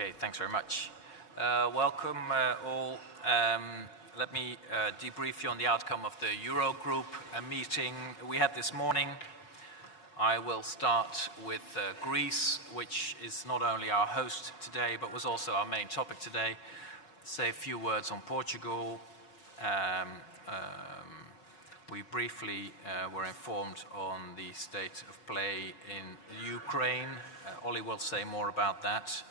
Okay, thanks very much. Welcome all. Let me debrief you on the outcome of the Eurogroup meeting we had this morning. I will start with Greece, which is not only our host today, but was also our main topic today. Say a few words on Portugal. We briefly were informed on the state of play in Ukraine. Ollie will say more about that.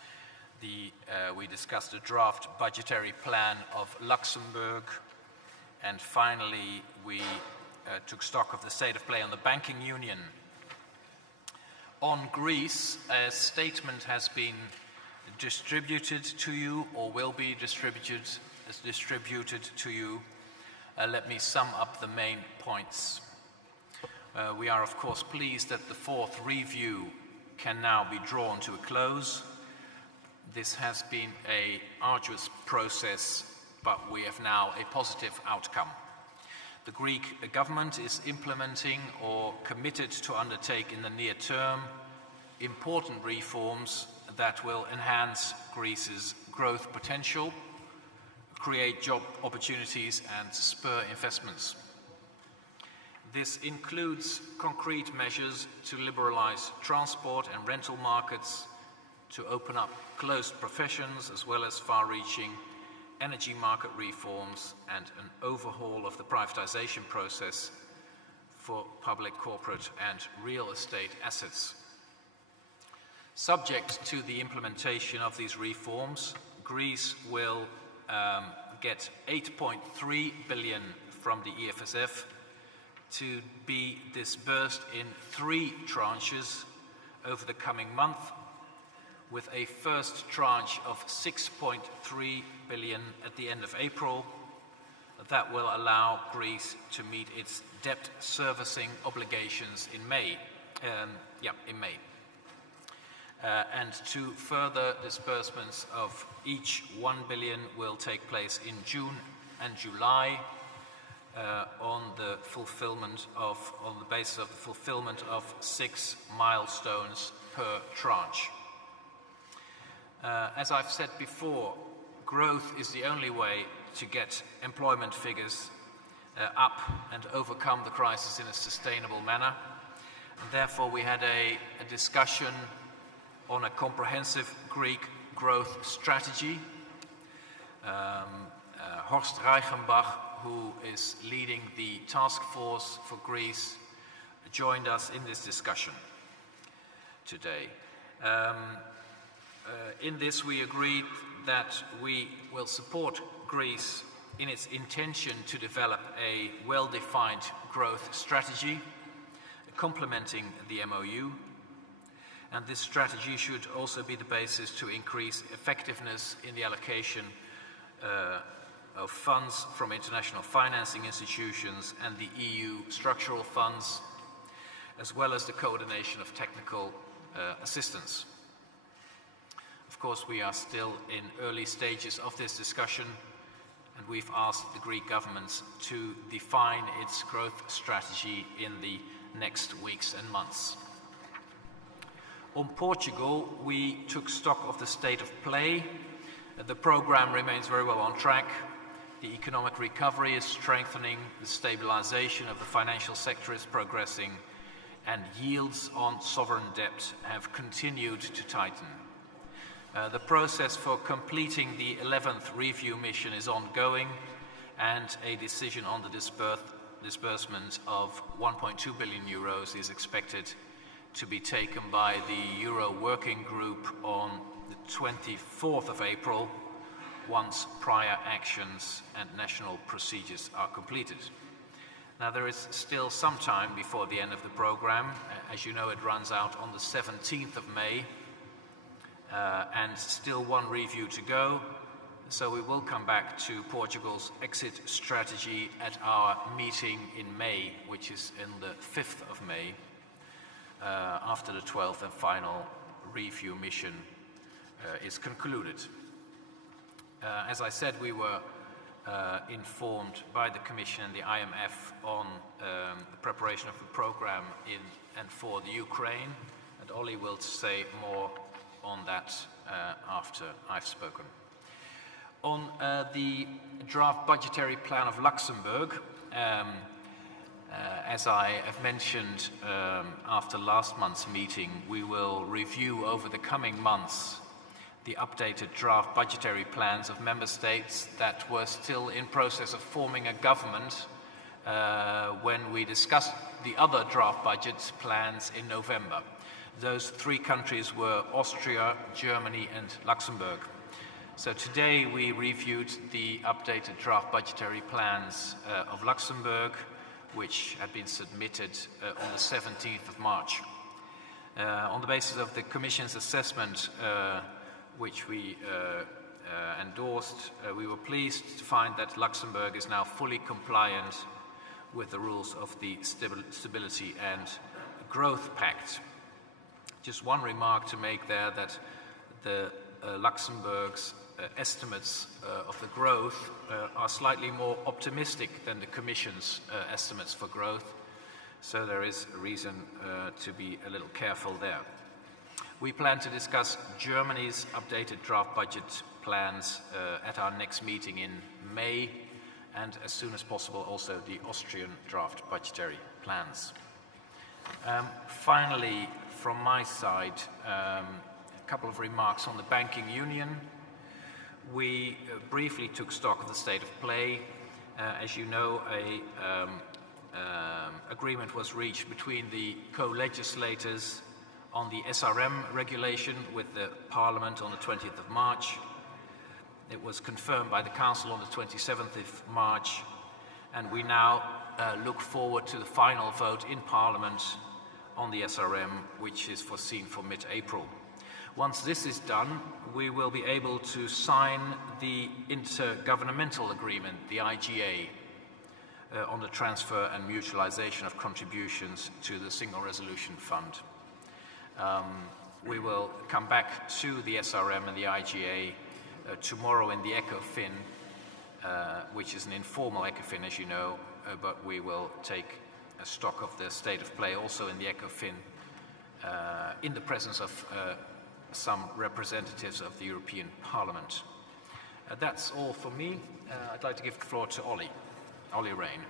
We discussed the draft budgetary plan of Luxembourg. And finally, we took stock of the state of play on the banking union. On Greece, a statement has been distributed to you or will be distributed to you. Let me sum up the main points. We are, of course, pleased that the fourth review can now be drawn to a close. This has been an arduous process, but we have now a positive outcome. The Greek government is implementing or committed to undertake in the near term important reforms that will enhance Greece's growth potential, create job opportunities and spur investments. This includes concrete measures to liberalize transport and rental markets, to open up closed professions, as well as far-reaching energy market reforms and an overhaul of the privatization process for public, corporate and real estate assets. Subject to the implementation of these reforms, Greece will get 8.3 billion from the EFSF to be disbursed in 3 tranches over the coming month, with a first tranche of 6.3 billion at the end of April. That will allow Greece to meet its debt servicing obligations in May. And 2 further disbursements of each 1 billion will take place in June and July on the basis of the fulfillment of 6 milestones per tranche. As I've said before, growth is the only way to get employment figures up and overcome the crisis in a sustainable manner. And therefore, we had a discussion on a comprehensive Greek growth strategy. Horst Reichenbach, who is leading the task force for Greece, joined us in this discussion today. In this, we agreed that we will support Greece in its intention to develop a well-defined growth strategy, complementing the MOU. And this strategy should also be the basis to increase effectiveness in the allocation of funds from international financing institutions and the EU structural funds, as well as the coordination of technical assistance. Of course, we are still in early stages of this discussion, and we've asked the Greek government to define its growth strategy in the next weeks and months. On Portugal, we took stock of the state of play. The program remains very well on track. The economic recovery is strengthening, the stabilization of the financial sector is progressing, and yields on sovereign debt have continued to tighten. The process for completing the 11th review mission is ongoing, and a decision on the disbursement of 1.2 billion euros is expected to be taken by the Euro Working Group on the 24th of April, once prior actions and national procedures are completed. Now, there is still some time before the end of the program. As you know, it runs out on the 17th of May, and still 1 review to go. So we will come back to Portugal's exit strategy at our meeting in May, which is in the 5th of May, after the 12th and final review mission is concluded. As I said, we were informed by the Commission and the IMF on the preparation of the program in and for the Ukraine, and Ollie will say more on that after I've spoken. On the draft budgetary plan of Luxembourg, as I have mentioned after last month's meeting, we will review over the coming months the updated draft budgetary plans of member states that were still in process of forming a government when we discussed the other draft budget plans in November. Those three countries were Austria, Germany and Luxembourg. So today we reviewed the updated draft budgetary plans of Luxembourg, which had been submitted on the 17th of March. On the basis of the Commission's assessment, which we endorsed, we were pleased to find that Luxembourg is now fully compliant with the rules of the Stability and Growth Pact. Just one remark to make there, that the Luxembourg's estimates of the growth are slightly more optimistic than the Commission's estimates for growth, so there is a reason to be a little careful there. We plan to discuss Germany's updated draft budget plans at our next meeting in May, and as soon as possible also the Austrian draft budgetary plans. Finally, from my side, a couple of remarks on the banking union. We briefly took stock of the state of play. As you know, an agreement was reached between the co-legislators on the SRM regulation with the Parliament on the 20th of March. It was confirmed by the Council on the 27th of March, and we now look forward to the final vote in Parliament on the SRM, which is foreseen for mid-April. Once this is done, we will be able to sign the intergovernmental agreement, the IGA, on the transfer and mutualization of contributions to the Single Resolution Fund. We will come back to the SRM and the IGA tomorrow in the ECOFIN, which is an informal ECOFIN, as you know, but we will take a stock of the state of play also in the ECOFIN in the presence of some representatives of the European Parliament. That's all for me. I'd like to give the floor to Olli Rehn.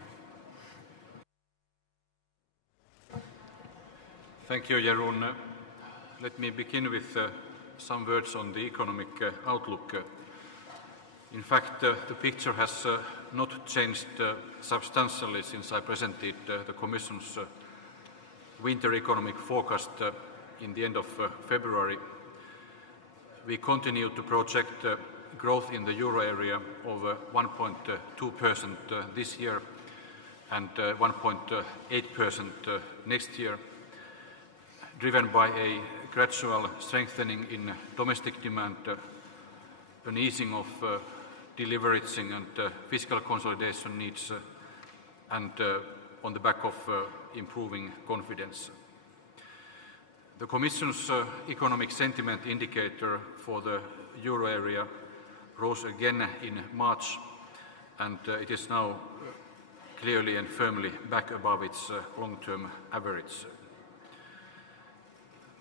Thank you, Jeroen. Let me begin with some words on the economic outlook. In fact, the picture has not changed substantially since I presented the Commission's winter economic forecast in the end of February. We continue to project growth in the euro area of 1.2% this year and 1.8% next year, driven by a gradual strengthening in domestic demand, an easing of deleveraging and fiscal consolidation needs, and on the back of improving confidence. The Commission's economic sentiment indicator for the euro area rose again in March, and it is now clearly and firmly back above its long-term average.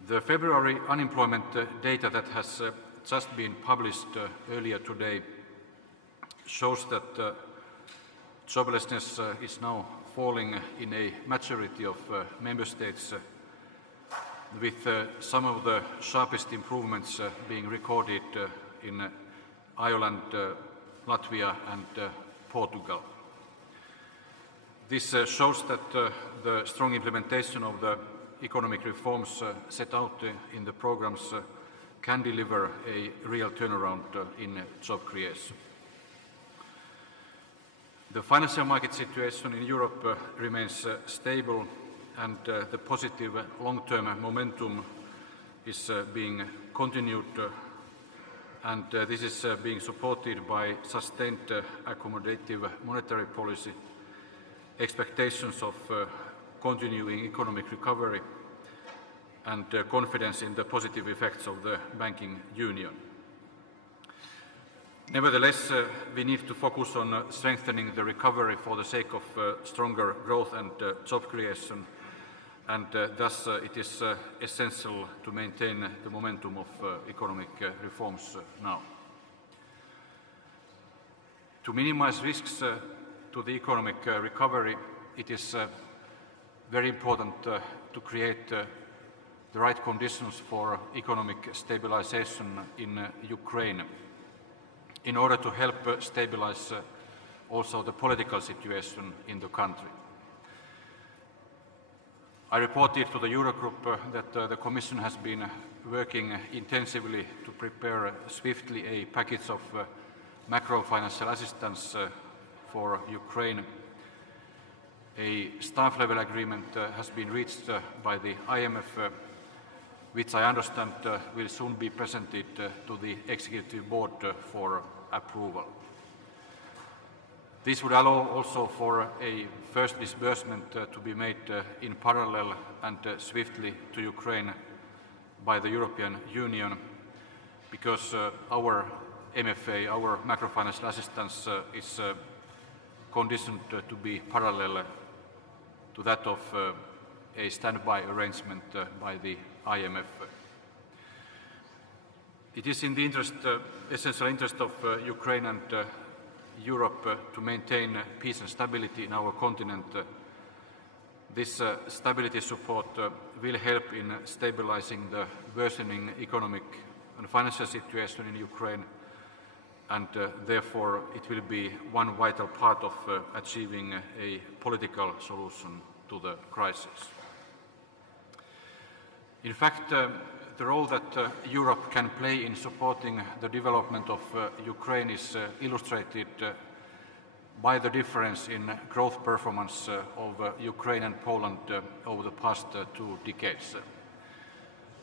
The February unemployment data that has just been published earlier today shows that joblessness is now falling in a majority of member states, with some of the sharpest improvements being recorded in Ireland, Latvia and Portugal. This shows that the strong implementation of the economic reforms set out in the programs can deliver a real turnaround in job creation. The financial market situation in Europe remains stable, and the positive long-term momentum is being continued, and this is being supported by sustained accommodative monetary policy, expectations of continuing economic recovery, and confidence in the positive effects of the banking union. Nevertheless, we need to focus on strengthening the recovery for the sake of stronger growth and job creation, and thus it is essential to maintain the momentum of economic reforms now. To minimize risks to the economic recovery, it is very important to create the right conditions for economic stabilization in Ukraine in order to help stabilize also the political situation in the country. I reported to the Eurogroup that the Commission has been working intensively to prepare swiftly a package of macro-financial assistance for Ukraine. A staff-level agreement has been reached by the IMF, which I understand will soon be presented to the Executive Board for approval. This would allow also for a first disbursement to be made in parallel and swiftly to Ukraine by the European Union, because our MFA, our macro-financial assistance, is conditioned to be parallel to that of a standby arrangement by the IMF. It is in the essential interest of Ukraine and Europe to maintain peace and stability in our continent. This stability support will help in stabilizing the worsening economic and financial situation in Ukraine, and therefore it will be one vital part of achieving a political solution to the crisis. In fact, the role that Europe can play in supporting the development of Ukraine is illustrated by the difference in growth performance of Ukraine and Poland over the past 2 decades.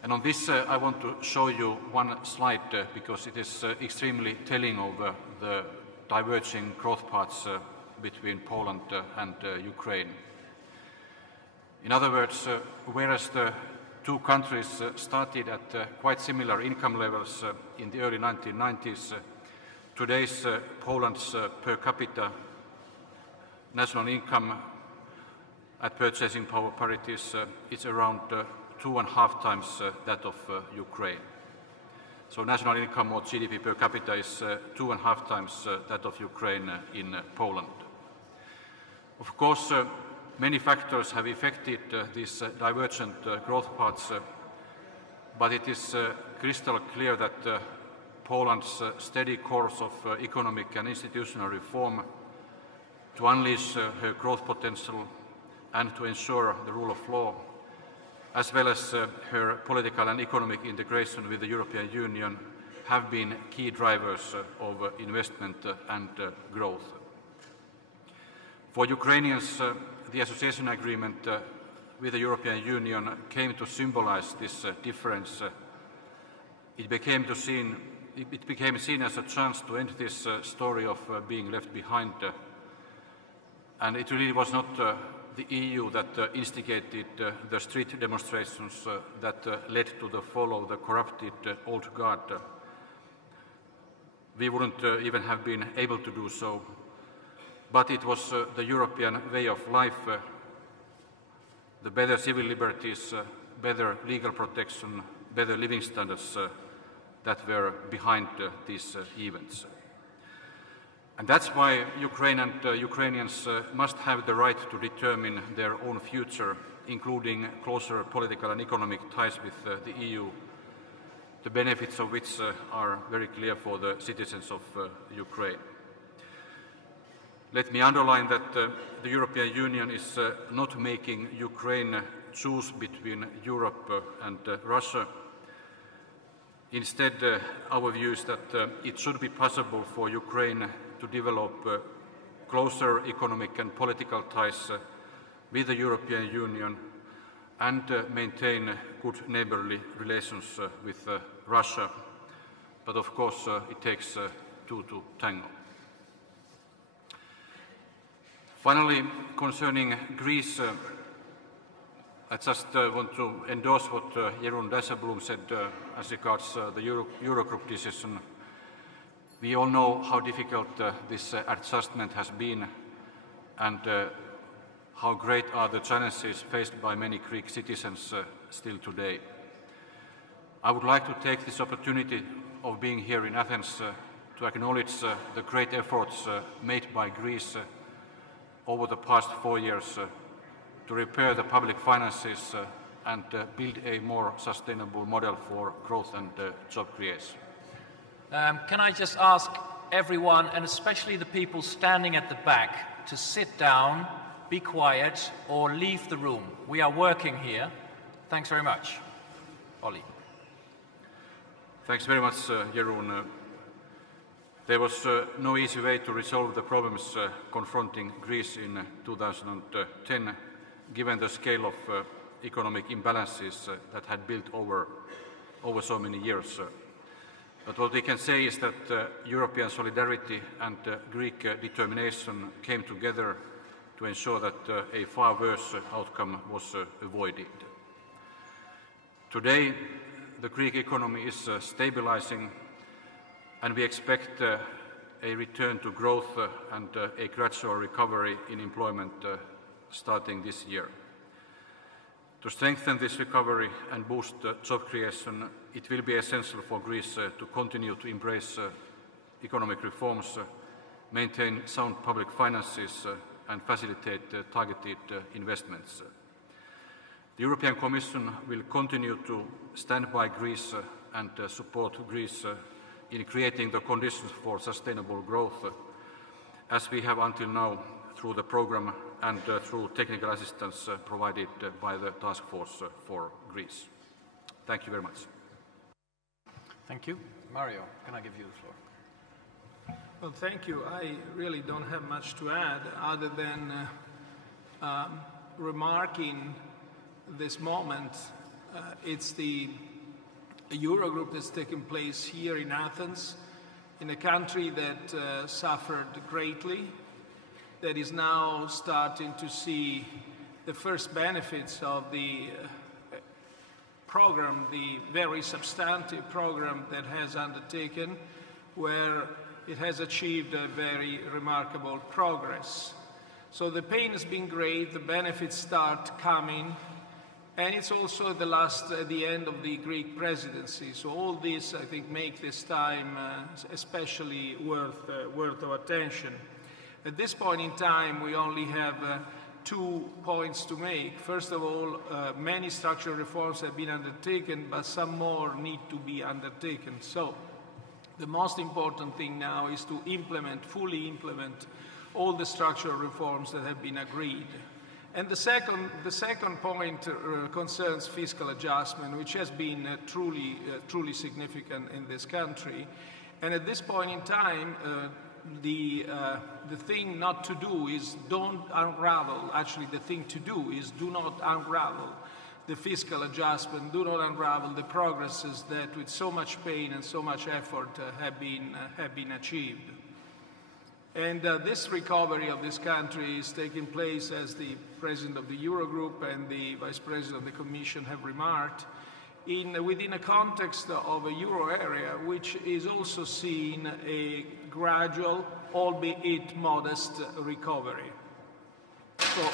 And on this I want to show you one slide because it is extremely telling of the diverging growth paths between Poland and Ukraine. In other words, whereas the 2 countries started at quite similar income levels in the early 1990s, today's Poland's per capita national income at purchasing power parities is around 2.5 times that of Ukraine. So national income or GDP per capita is 2.5 times that of Ukraine in Poland. Of course, many factors have affected these divergent growth paths, but it is crystal clear that Poland's steady course of economic and institutional reform to unleash her growth potential and to ensure the rule of law, as well as her political and economic integration with the European Union, have been key drivers of investment and growth. For Ukrainians, the association agreement with the European Union came to symbolize this difference. It became seen as a chance to end this story of being left behind, and it really was not the EU that instigated the street demonstrations that led to the fall of the corrupted old guard. We wouldn't even have been able to do so, but it was the European way of life, the better civil liberties, better legal protection, better living standards that were behind these events. And that's why Ukraine and Ukrainians must have the right to determine their own future, including closer political and economic ties with the EU, the benefits of which are very clear for the citizens of Ukraine. Let me underline that the European Union is not making Ukraine choose between Europe and Russia. Instead, our view is that it should be possible for Ukraine to develop closer economic and political ties with the European Union and maintain good neighbourly relations with Russia. But of course, it takes 2 to tango. Finally, concerning Greece, I just want to endorse what Jeroen Dijsselbloem said as regards the Eurogroup decision. We all know how difficult this adjustment has been, and how great are the challenges faced by many Greek citizens still today. I would like to take this opportunity of being here in Athens to acknowledge the great efforts made by Greece over the past 4 years to repair the public finances and build a more sustainable model for growth and job creation. Can I just ask everyone, and especially the people standing at the back, to sit down, be quiet, or leave the room? We are working here. Thanks very much. Olli. Thanks very much, Jeroen. There was no easy way to resolve the problems confronting Greece in 2010, given the scale of economic imbalances that had built over so many years. But what we can say is that European solidarity and Greek determination came together to ensure that a far worse outcome was avoided. Today, the Greek economy is stabilizing, and we expect a return to growth and a gradual recovery in employment starting this year. To strengthen this recovery and boost job creation, it will be essential for Greece to continue to embrace economic reforms, maintain sound public finances, and facilitate targeted investments. The European Commission will continue to stand by Greece and support Greece in creating the conditions for sustainable growth, as we have until now through the programme and through technical assistance provided by the Task Force for Greece. Thank you very much. Thank you. Mario, can I give you the floor? Well, thank you. I really don't have much to add other than remarking this moment. It's the Eurogroup that's taken place here in Athens, in a country that suffered greatly, that is now starting to see the first benefits of the program, the very substantive program that has undertaken, where it has achieved a very remarkable progress. So the pain has been great, the benefits start coming, and it's also the end of the Greek presidency. So all this, I think, make this time especially worth of attention. At this point in time, we only have 2 points to make. First of all, many structural reforms have been undertaken, but some more need to be undertaken. So the most important thing now is to fully implement all the structural reforms that have been agreed. And the second point concerns fiscal adjustment, which has been truly significant in this country. And at this point in time, the thing not to do is don't unravel. Actually, the thing to do is do not unravel the fiscal adjustment, do not unravel the progresses that with so much pain and so much effort have been achieved. And this recovery of this country is taking place, as the President of the Eurogroup and the Vice President of the Commission have remarked, within a context of a euro area which is also seeing a gradual, albeit modest, recovery. So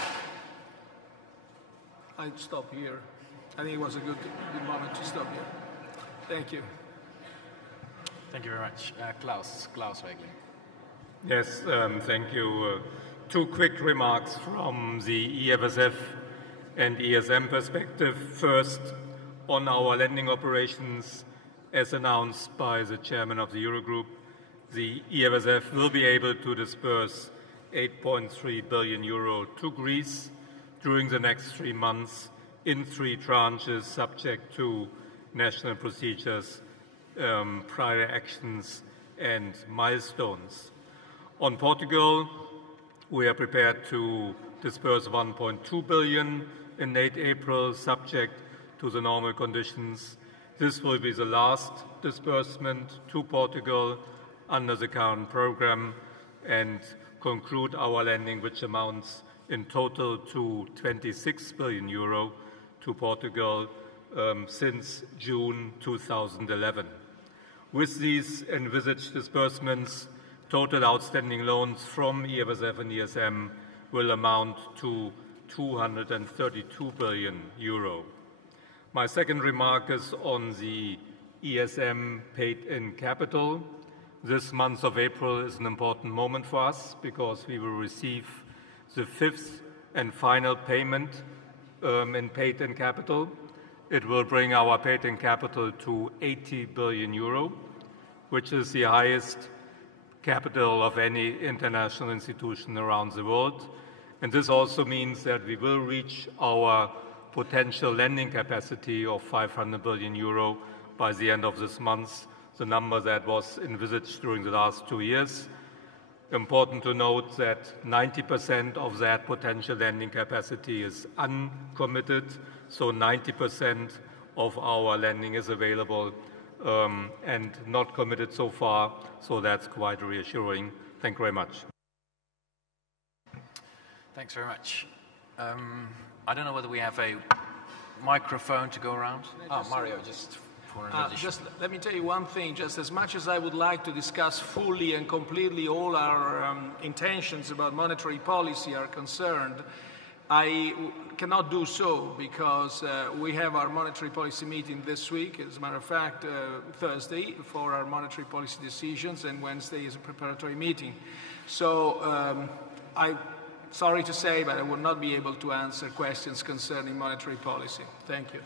I'd stop here. I think it was a good moment to stop here. Thank you. Thank you very much. Klaus Regling. Yes, thank you. 2 quick remarks from the EFSF and ESM perspective. First, on our lending operations, as announced by the chairman of the Eurogroup, the EFSF will be able to disburse 8.3 billion euro to Greece during the next 3 months in 3 tranches, subject to national procedures, prior actions and milestones. On Portugal, we are prepared to disburse 1.2 billion in late April, subject to the normal conditions. This will be the last disbursement to Portugal under the current program and conclude our lending, which amounts in total to 26 billion euro to Portugal since June 2011. With these envisaged disbursements, total outstanding loans from EFSF and ESM will amount to 232 billion euro. My second remark is on the ESM paid-in capital. This month of April is an important moment for us because we will receive the fifth and final payment in paid-in capital. It will bring our paid-in capital to 80 billion euro, which is the highest capital of any international institution around the world. And this also means that we will reach our potential lending capacity of 500 billion euro by the end of this month, the number that was envisaged during the last 2 years. Important to note that 90% of that potential lending capacity is uncommitted, so 90% of our lending is available and not committed so far, so that's quite reassuring. Thank you very much. Thanks very much. I don't know whether we have a microphone to go around. Oh, Mario, just for an addition. Just let me tell you one thing. Just as much as I would like to discuss fully and completely all our intentions about monetary policy are concerned, I cannot do so because we have our monetary policy meeting this week, as a matter of fact, Thursday for our monetary policy decisions, and Wednesday is a preparatory meeting. So sorry to say, but I will not be able to answer questions concerning monetary policy. Thank you.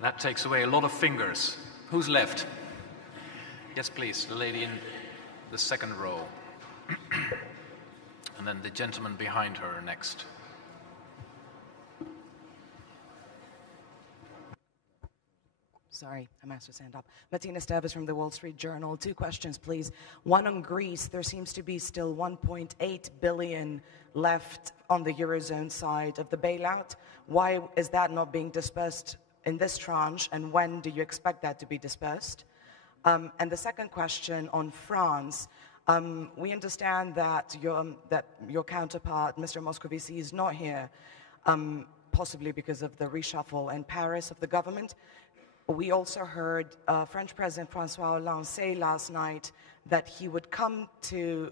That takes away a lot of fingers. Who's left? Yes, please, the lady in the second row. And then the gentleman behind her next. Sorry, I'm asked to stand up. Martina Esteves from the Wall Street Journal. 2 questions, please. One on Greece. There seems to be still 1.8 billion left on the Eurozone side of the bailout. Why is that not being dispersed in this tranche, and when do you expect that to be dispersed? And the second question on France. We understand that your counterpart, Mr. Moscovici, is not here, possibly because of the reshuffle in Paris of the government. We also heard French President François Hollande say last night that he would come to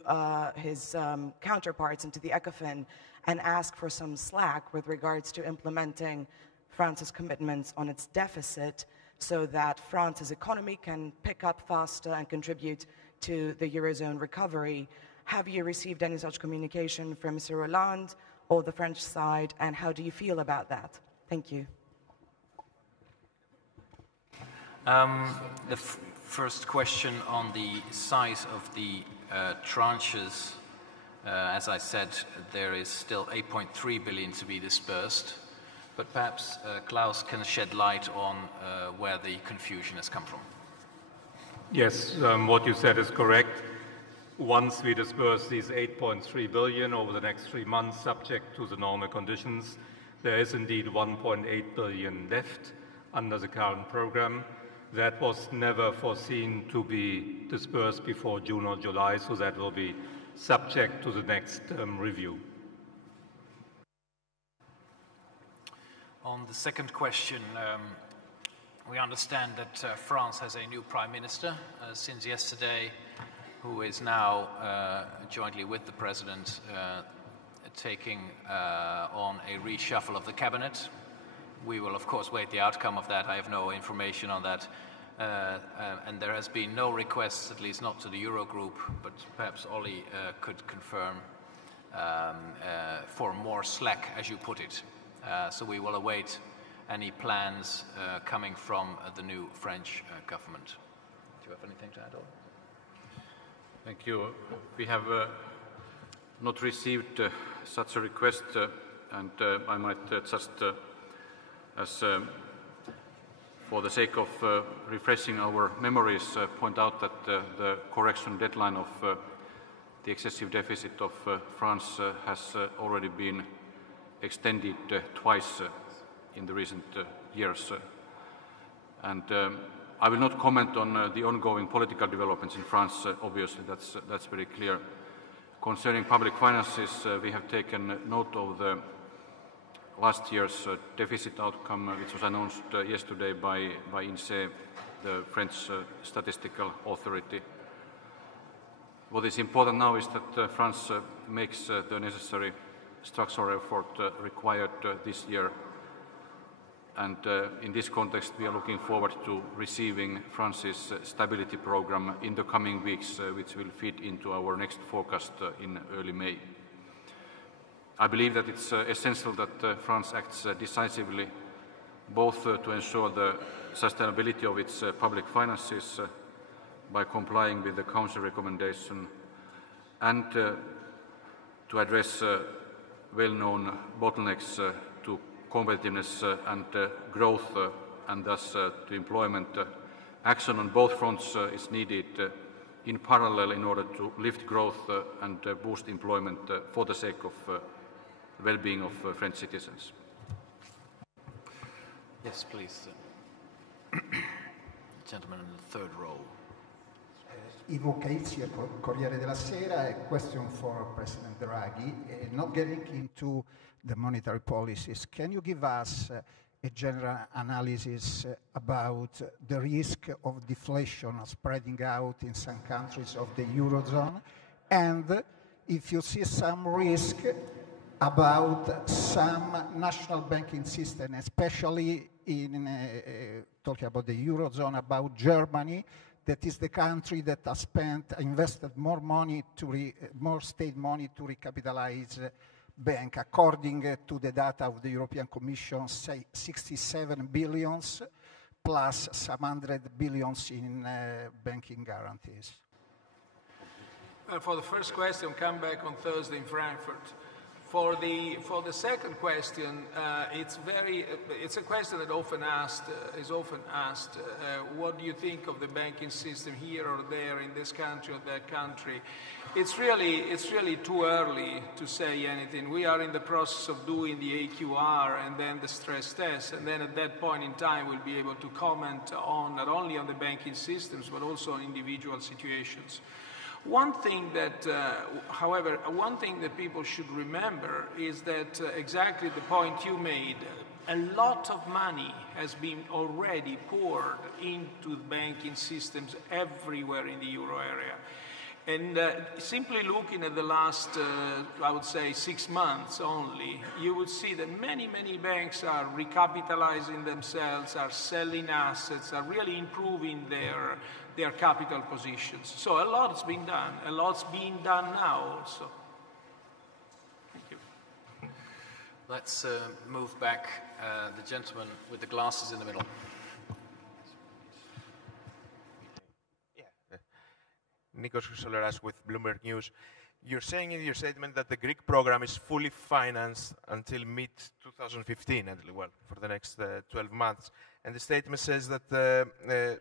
his counterparts into the ECOFIN and ask for some slack with regards to implementing France's commitments on its deficit so that France's economy can pick up faster and contribute to the Eurozone recovery. Have you received any such communication from Mr. Hollande or the French side, and how do you feel about that? Thank you. The first question on the size of the tranches, as I said, there is still 8.3 billion to be dispersed, but perhaps Klaus can shed light on where the confusion has come from. Yes, what you said is correct. Once we disperse these 8.3 billion over the next 3 months, subject to the normal conditions, there is indeed 1.8 billion left under the current program. That was never foreseen to be dispersed before June or July, so that will be subject to the next review. On the second question, we understand that France has a new prime minister since yesterday, who is now jointly with the president taking on a reshuffle of the cabinet. We will, of course, wait the outcome of that. I have no information on that. And there has been no requests, at least not to the Eurogroup, but perhaps Olli could confirm for more slack, as you put it. So we will await any plans coming from the new French government. Do you have anything to add, Olli? Thank you. We have not received such a request, and I might just as for the sake of refreshing our memories, point out that the correction deadline of the excessive deficit of France has already been extended twice in the recent years. And I will not comment on the ongoing political developments in France, obviously, that's very clear. Concerning public finances, we have taken note of the last year's deficit outcome, which was announced yesterday by INSEE, the French statistical authority. What is important now is that France makes the necessary structural effort required this year. And in this context, we are looking forward to receiving France's stability program in the coming weeks, which will feed into our next forecast in early May. I believe that it's essential that France acts decisively, both to ensure the sustainability of its public finances by complying with the Council recommendation and to address well-known bottlenecks to competitiveness and growth and thus to employment. Action on both fronts is needed in parallel in order to lift growth and boost employment for the sake of well-being of French citizens. Yes, please. Gentleman in the third row. Ivo Caizzi, Corriere della Sera. A question for President Draghi. Not getting into the monetary policies, can you give us a general analysis about the risk of deflation spreading out in some countries of the Eurozone? And if you see some risk about some national banking system, especially in talking about the Eurozone, about Germany, that is the country that has invested more money more state money to recapitalize bank. According to the data of the European Commission, say 67 billions plus some 100 billions in banking guarantees. For the first question, come back on Thursday in Frankfurt. For the second question, it's a question that is often asked. What do you think of the banking system here or there in this country or that country? It's really too early to say anything. We are in the process of doing the AQR and then the stress test, and then at that point in time we'll be able to comment on not only on the banking systems but also on individual situations. One thing that, however, one thing that people should remember is that exactly the point you made, a lot of money has been already poured into the banking systems everywhere in the euro area. And simply looking at the last, I would say, 6 months only, you would see that many, many banks are recapitalizing themselves, are selling assets, are really improving their capital positions. So a lot's been done. A lot's being done now also. Thank you. Let's move back. The gentleman with the glasses in the middle. Nikos Chrysoleras with Bloomberg News. You're saying in your statement that the Greek program is fully financed until mid-2015, well, for the next 12 months. And the statement says that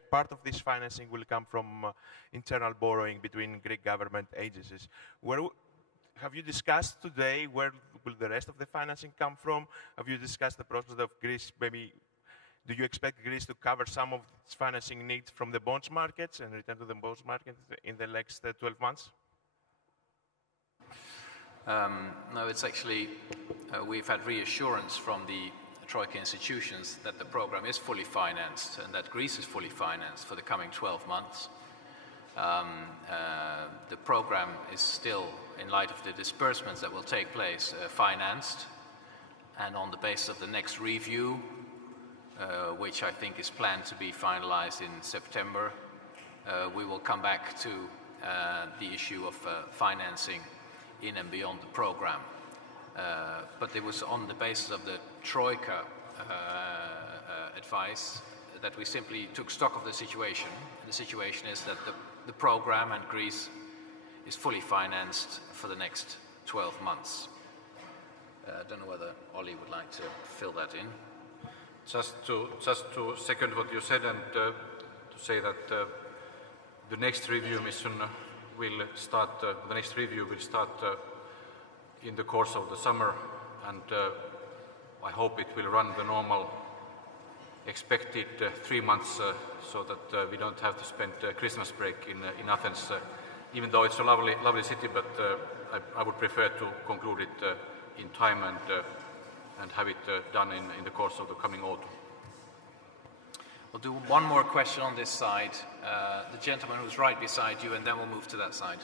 part of this financing will come from internal borrowing between Greek government agencies. Have you discussed today where will the rest of the financing come from? Have you discussed the prospect of Greece maybe? Do you expect Greece to cover some of its financing needs from the bonds markets and return to the bonds market in the next 12 months? No, it's actually, we've had reassurance from the Troika institutions that the program is fully financed and that Greece is fully financed for the coming 12 months. The program is still, in light of the disbursements that will take place, financed, and on the basis of the next review, which I think is planned to be finalized in September, we will come back to the issue of financing in and beyond the program. But it was on the basis of the Troika advice that we simply took stock of the situation. The situation is that the program and Greece is fully financed for the next 12 months. I don't know whether Olli would like to fill that in. Just to second what you said and to say that the next review mission will start. The next review will start in the course of the summer, and I hope it will run the normal expected 3 months, so that we don't have to spend Christmas break in Athens. Even though it's a lovely city, but I would prefer to conclude it in time and have it done in the course of the coming autumn. We'll do one more question on this side. The gentleman who's right beside you, and then we'll move to that side.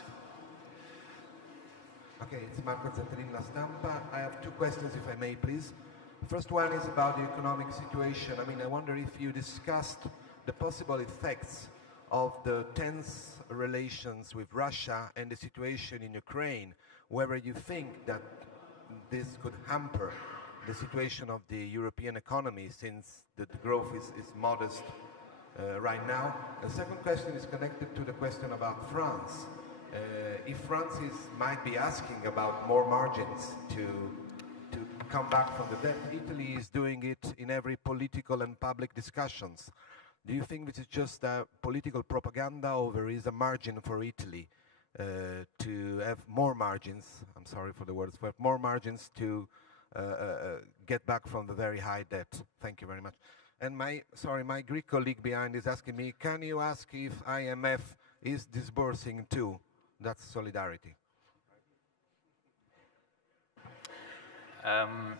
Okay, it's Marco Zatterin, La Stampa. I have two questions, if I may, please. The first one is about the economic situation. I mean, I wonder if you discussed the possible effects of the tense relations with Russia and the situation in Ukraine, whether you think that this could hamper the situation of the European economy, since the growth is modest right now. The second question is connected to the question about France. If France might be asking about more margins to come back from the debt, Italy is doing it in every political and public discussions. Do you think this is just political propaganda, or there is a margin for Italy to have more margins, I'm sorry for the words, but more margins to get back from the very high debt? Thank you very much. And my Greek colleague behind is asking me, can you ask if IMF is disbursing too? That's solidarity. On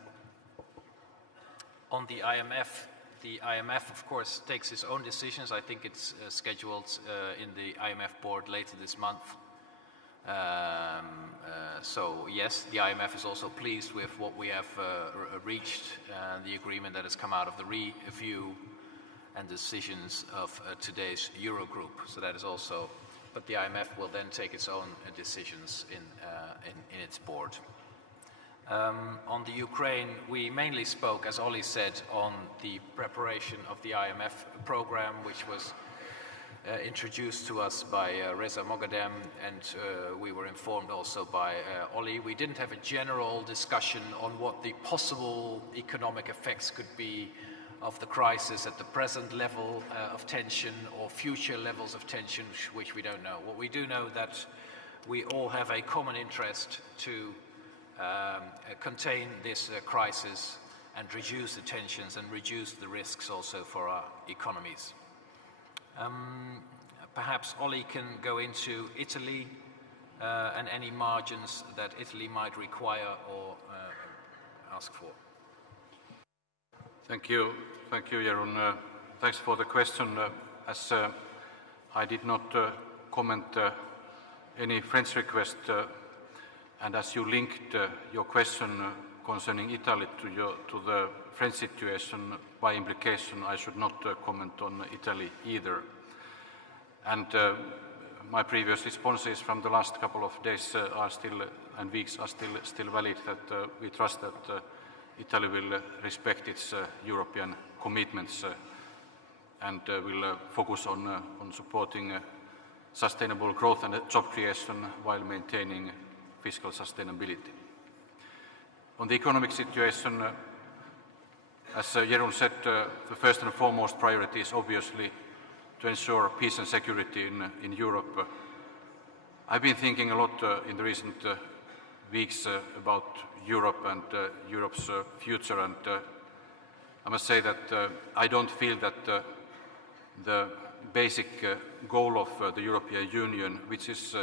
the IMF, of course, takes its own decisions. I think it's scheduled in the IMF board later this month. So yes, the IMF is also pleased with what we have reached, the agreement that has come out of the review and decisions of today's Eurogroup. So that is also, but the IMF will then take its own decisions in its board. On the Ukraine, we mainly spoke, as Olli said, on the preparation of the IMF program, which was introduced to us by Reza Moghadam, and we were informed also by Olli. We didn't have a general discussion on what the possible economic effects could be of the crisis at the present level of tension, or future levels of tension, which we don't know. What we do know that we all have a common interest to contain this crisis and reduce the tensions and reduce the risks also for our economies. Perhaps Olli can go into Italy and any margins that Italy might require or ask for. Thank you, Jeroen. Thanks for the question. As I did not comment any French request, and as you linked your question concerning Italy to the French situation, by implication, I should not comment on Italy either. And my previous responses from the last couple of days are still, and weeks are still valid, that we trust that Italy will respect its European commitments and will focus on supporting sustainable growth and job creation while maintaining fiscal sustainability. On the economic situation, as Jeroen said, the first and foremost priority is obviously to ensure peace and security in Europe. I've been thinking a lot in the recent weeks about Europe and Europe's future, and I must say that I don't feel that the basic goal of the European Union, which is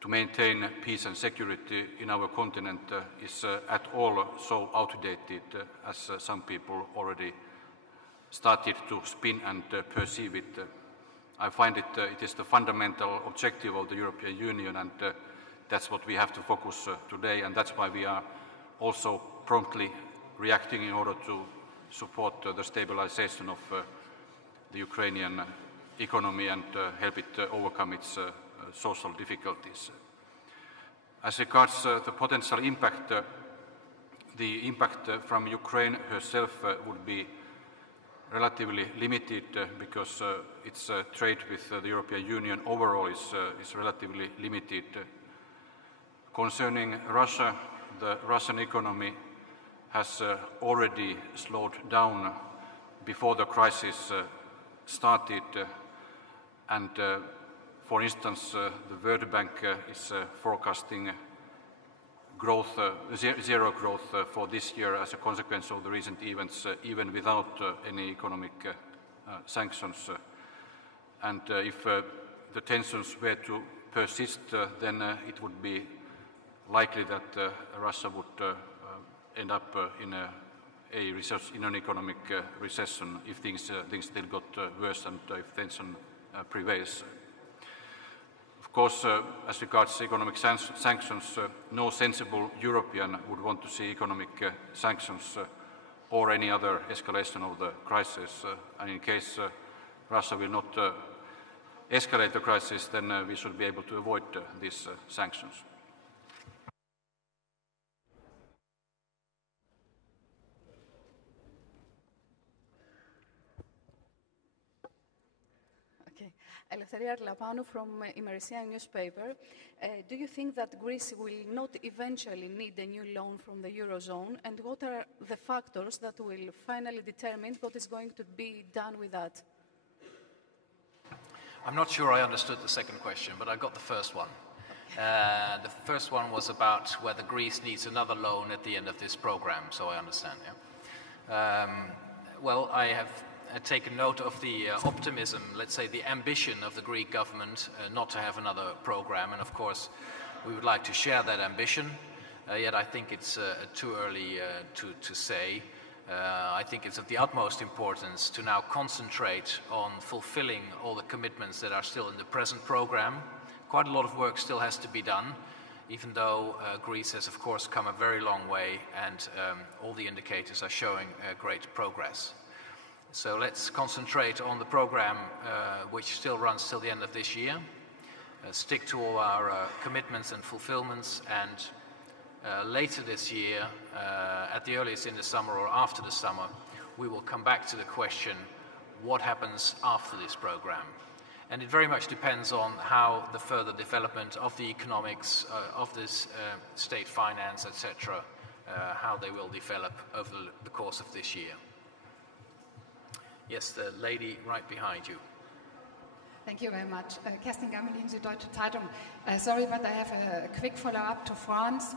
to maintain peace and security in our continent, is at all so outdated as some people already started to spin and perceive it. I find it is the fundamental objective of the European Union, and that's what we have to focus today, and that's why we are also promptly reacting in order to support the stabilization of the Ukrainian economy and help it overcome its social difficulties. As regards the potential impact, the impact from Ukraine herself would be relatively limited because its trade with the European Union overall is relatively limited. Concerning Russia, the Russian economy has already slowed down before the crisis started, and for instance, the World Bank is forecasting growth, zero growth for this year as a consequence of the recent events, even without any economic sanctions. And if the tensions were to persist, then it would be likely that Russia would end up in an economic recession if things still got worse and if tension prevails. Of Of course, as regards economic sanctions, no sensible European would want to see economic sanctions or any other escalation of the crisis. And in case Russia will not escalate the crisis, then we should be able to avoid these sanctions. Eleftheria Arlapanu from Imerisia newspaper. Do you think that Greece will not eventually need a new loan from the Eurozone? And what are the factors that will finally determine what is going to be done with that? I'm not sure I understood the second question, but I got the first one. The first one was about whether Greece needs another loan at the end of this program, so I understand, yeah. Well, I have taken note of the optimism, let's say the ambition of the Greek government not to have another program, and of course we would like to share that ambition, yet I think it's too early to say. I think it's of the utmost importance to now concentrate on fulfilling all the commitments that are still in the present program. Quite a lot of work still has to be done, even though Greece has of course come a very long way, and all the indicators are showing great progress. So let's concentrate on the program which still runs till the end of this year, stick to all our commitments and fulfillments, and later this year, at the earliest in the summer or after the summer, we will come back to the question, what happens after this program? And it very much depends on how the further development of the economics, of this state finance, etc., how they will develop over the course of this year. Yes, the lady right behind you. Thank you very much. Kerstin Gammelin, Süddeutsche Zeitung. Sorry, but I have a quick follow-up to France.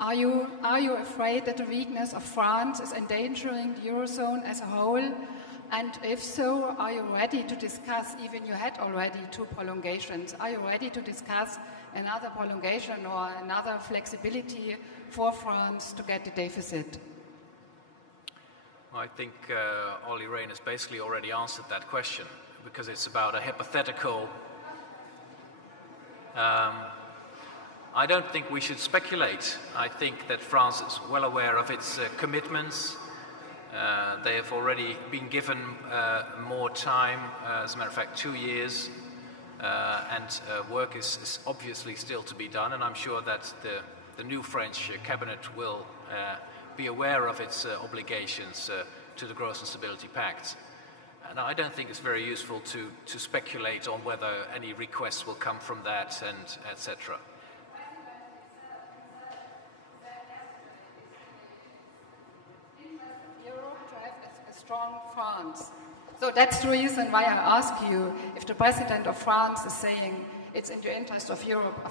Are you afraid that the weakness of France is endangering the Eurozone as a whole? And if so, are you ready to discuss, even you had already 2 prolongations, are you ready to discuss another prolongation or another flexibility for France to get the deficit? I think Olli Rehn has basically already answered that question, because it's about a hypothetical. I don't think we should speculate. I think that France is well aware of its commitments. They have already been given more time, as a matter of fact 2 years, and work is obviously still to be done, and I'm sure that the new French cabinet will be aware of its obligations to the Growth and Stability Pact. And I don't think it's very useful to speculate on whether any requests will come from that, and etc. Europe to have a strong France. So that's the reason why I ask you, if the president of France is saying it's in the interest of Europe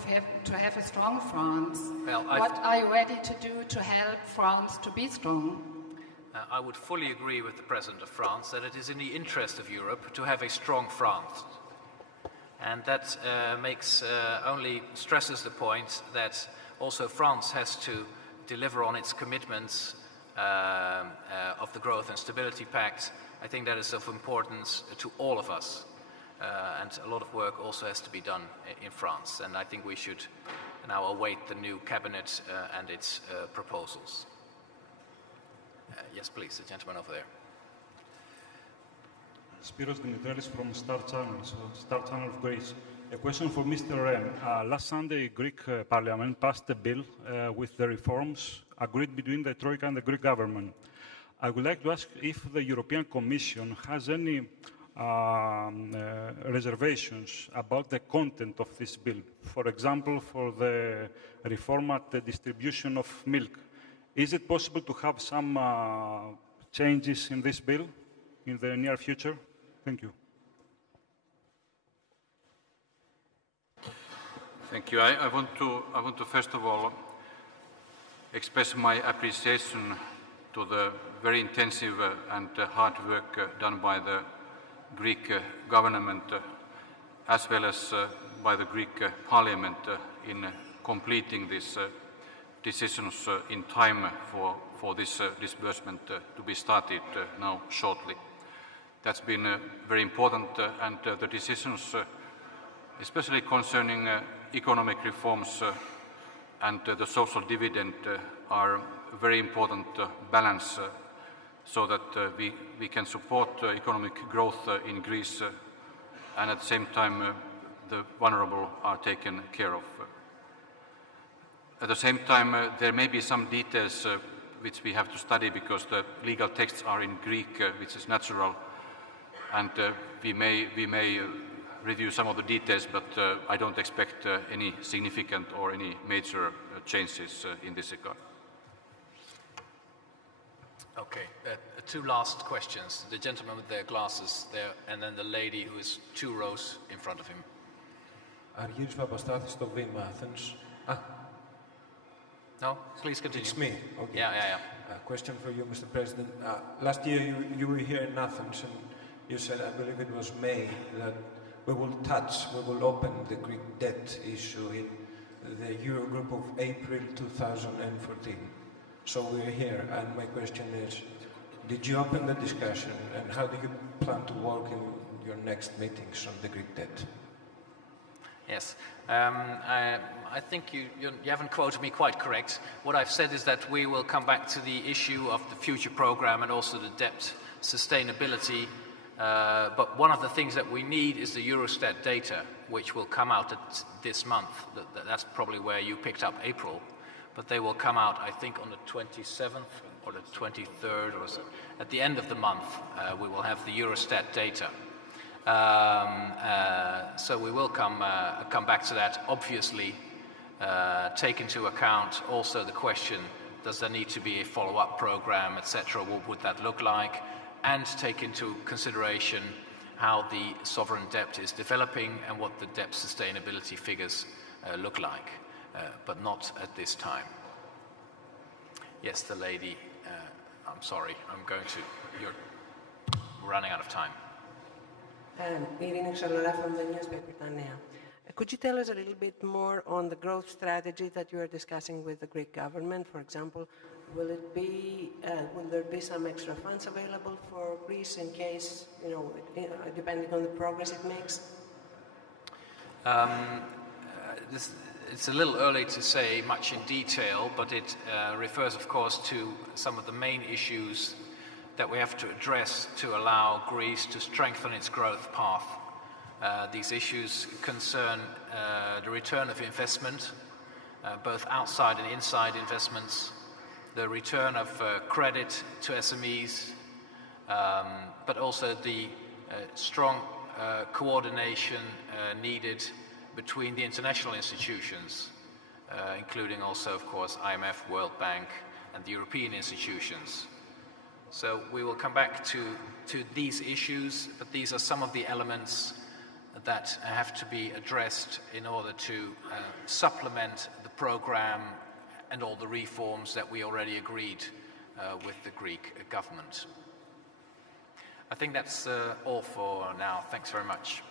to have a strong France, well, what are you ready to do to help France to be strong? I would fully agree with the President of France that it is in the interest of Europe to have a strong France. And that only stresses the point that also France has to deliver on its commitments of the Growth and Stability Pact. I think that is of importance to all of us. And a lot of work also has to be done in France. And I think we should now await the new cabinet and its proposals. Yes, please, the gentleman over there. Spiros Dimitrelis from Star Channel, Star Channel of Greece. A question for Mr. Rehn. Last Sunday, Greek Parliament passed a bill with the reforms agreed between the Troika and the Greek government. I would like to ask if the European Commission has any reservations about the content of this bill. For example, for the reform at the distribution of milk. Is it possible to have some changes in this bill in the near future? Thank you. Thank you. I want to first of all express my appreciation to the very intensive and hard work done by the Greek government as well as by the Greek Parliament in completing these decisions in time for this disbursement to be started now shortly. That's been very important, and the decisions especially concerning economic reforms and the social dividend are a very important balance so that we can support economic growth in Greece and at the same time the vulnerable are taken care of. At the same time, there may be some details which we have to study because the legal texts are in Greek, which is natural, and we may review some of the details, but I don't expect any significant or any major changes in this regard. Okay, two last questions. The gentleman with the glasses there, and then the lady who is 2 rows in front of him. Argyris Papastathis στο βήμα, Athens. No, please continue. It's me. Okay. Yeah. Question for you, Mr. President. Last year you were here in Athens and you said, I believe it was May, that we will open the Greek debt issue in the Eurogroup of April 2014. So we're here, and my question is, did you open the discussion, and how do you plan to work in your next meetings on the Greek debt? Yes, I think you haven't quoted me quite correct. What I've said is that we will come back to the issue of the future program and also the debt sustainability. But one of the things that we need is the Eurostat data, which will come out this month. That's probably where you picked up April. But they will come out, I think, on the 27th or the 23rd, or so. At the end of the month, we will have the Eurostat data. So we will come back to that. Obviously, take into account also the question: does there need to be a follow-up program, etc.? What would that look like? And take into consideration how the sovereign debt is developing and what the debt sustainability figures look like, but not at this time. Yes, the lady. I'm sorry. You're running out of time. Irina Xalora from the newspaper Tanea. Could you tell us a little bit more on the growth strategy that you are discussing with the Greek government? For example, will there be some extra funds available for Greece in case, depending on the progress it makes? It's a little early to say much in detail, but it refers, of course, to some of the main issues that we have to address to allow Greece to strengthen its growth path. These issues concern the return of investment, both outside and inside investments, the return of credit to SMEs, but also the strong coordination needed between the international institutions, including also, of course, IMF, World Bank, and the European institutions. So we will come back to these issues, but these are some of the elements that have to be addressed in order to supplement the program and all the reforms that we already agreed with the Greek government. I think that's all for now. Thanks very much.